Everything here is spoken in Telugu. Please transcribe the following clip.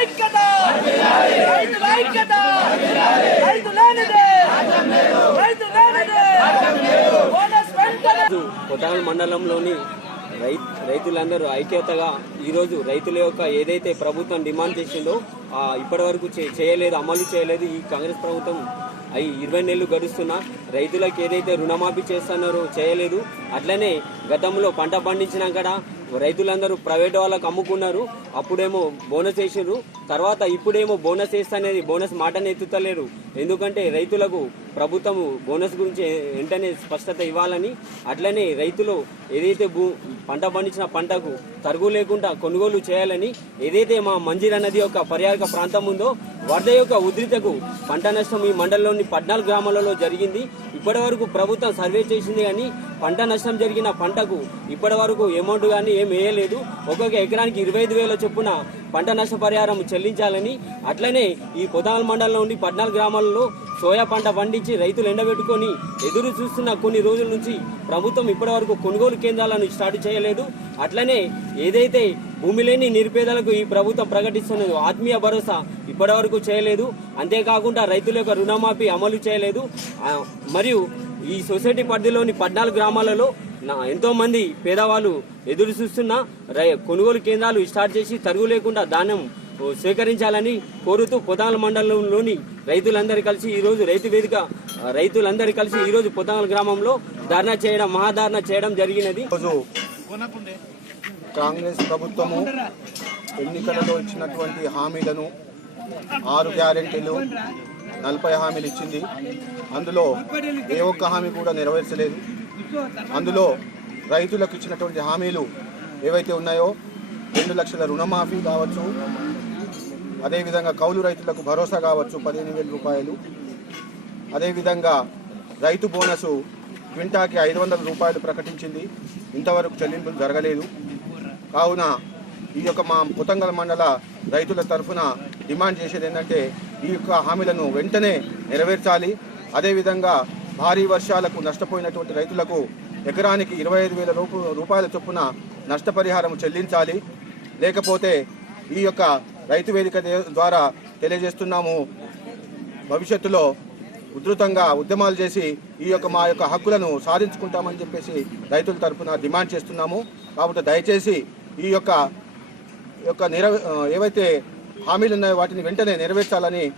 ఐక్యత! రైతు లేనిదే! రైతు లేనిదే! బోనస్ వెంటనే! కొట్టాల మండలంలోని రై రైతులందరూ ఐక్యతగా ఈరోజు రైతుల యొక్క ఏదైతే ప్రభుత్వం డిమాండ్ చేసిందో ఇప్పటి వరకు చే- చేయలేదు అమలు చేయలేదు ఈ కాంగ్రెస్ ప్రభుత్వం అవి ఇరవై నెలలు గడుస్తున్నా. రైతులకు ఏదైతే రుణమాఫీ చేస్తున్నారో చేయలేదు. అట్లనే గతంలో పంట పండించినాక రైతులందరూ ప్రైవేట్ వాళ్ళకు అమ్ముకున్నారు అప్పుడేమో బోనస్ వేసిండ్రు తర్వాత ఇప్పుడేమో బోనస్ వేస్తనేది బోనస్ మాటనే ఎత్తుతలేరు. ఎందుకంటే రైతులకు ప్రభుత్వము బోనస్ గురించి వెంటనే స్పష్టత ఇవ్వాలని అట్లనే రైతులు ఏదైతే భూ పంట పండించిన పంటకు తరుగు లేకుండా కొనుగోలు చేయాలని ఏదైతే మా మంజీర నది యొక్క పర్యాటక ప్రాంతం ఉందో వరద యొక్క ఉధృతకు పంట నష్టం ఈ మండలంలోని పద్నాలుగు గ్రామాలలో జరిగింది. ఇప్పటి వరకు ప్రభుత్వం సర్వే చేసింది కానీ పంట నష్టం జరిగిన పంటకు ఇప్పటి వరకు అమౌంట్ కానీ ఏం వేయలేదు. ఒక్కొక్క ఎకరానికి ఇరవై ఐదు వేల చొప్పున పంట నష్టపరిహారం చెల్లించాలని అట్లనే ఈ కొదాల్ మండలంలోని పద్నాలుగు గ్రామాలలో సోయా పంట పండించి రైతులు ఎండబెట్టుకొని ఎదురు చూస్తున్న కొన్ని రోజుల నుంచి ప్రభుత్వం ఇప్పటివరకు కొనుగోలు కేంద్రాలను స్టార్ట్ చేయలేదు. అట్లనే ఏదైతే భూమి లేని నిరుపేదలకు ఈ ప్రభుత్వం ప్రకటిస్తున్నది ఆత్మీయ భరోసా ఇప్పటివరకు చేయలేదు. అంతేకాకుండా రైతుల యొక్క రుణమాఫీ అమలు చేయలేదు. మరియు ఈ సొసైటీ పరిధిలోని పద్నాలుగు గ్రామాలలో ఎంతో మంది పేదవాళ్ళు ఎదురు చూస్తున్న రై కొనుగోలు కేంద్రాలు స్టార్ట్ చేసి తరుగు లేకుండా ధాన్యం సేకరించాలని కోరుతూ పొదాల మండలంలోని రైతులందరూ కలిసి ఈరోజు రైతు వేదిక రైతులందరూ కలిసి ఈరోజు పొదాల గ్రామంలో ధర్నా చేయడం మహాధర్నా చేయడం జరిగినది. కాంగ్రెస్ ప్రభుత్వము ఎన్నికలలో ఇచ్చినటువంటి హామీలను ఆరు గ్యారెంటీలు నలభై హామీలు ఇచ్చింది. అందులో ఏ ఒక్క హామీ కూడా నెరవేర్చలేదు. అందులో రైతులకు ఇచ్చినటువంటి హామీలు ఏవైతే ఉన్నాయో రెండు లక్షల రుణమాఫీ కావచ్చు అదేవిధంగా కౌలు రైతులకు భరోసా కావచ్చు పదిహేను వేల రూపాయలు. అదేవిధంగా రైతు బోనసు క్వింటాకి ఐదు వందల రూపాయలు ప్రకటించింది. ఇంతవరకు చెల్లింపులు జరగలేదు. కావున ఈ యొక్క మా పుతంగల మండల రైతుల తరఫున డిమాండ్ చేసేది ఏంటంటే ఈ యొక్క హామీలను వెంటనే నెరవేర్చాలి. అదేవిధంగా భారీ వర్షాలకు నష్టపోయినటువంటి రైతులకు ఎకరానికి ఇరవై ఐదు వేల రూపు రూపాయల చొప్పున నష్టపరిహారం చెల్లించాలి. లేకపోతే ఈ యొక్క రైతు వేదిక ద్వారా తెలియజేస్తున్నాము భవిష్యత్తులో ఉధృతంగా ఉద్యమాలు చేసి ఈ యొక్క మా యొక్క హక్కులను సాధించుకుంటామని చెప్పేసి రైతుల తరఫున డిమాండ్ చేస్తున్నాము. కాబట్టి దయచేసి ఈ యొక్క ఈ యొక్క నెరవే ఏవైతే హామీలు ఉన్నాయో వాటిని వెంటనే నెరవేర్చాలని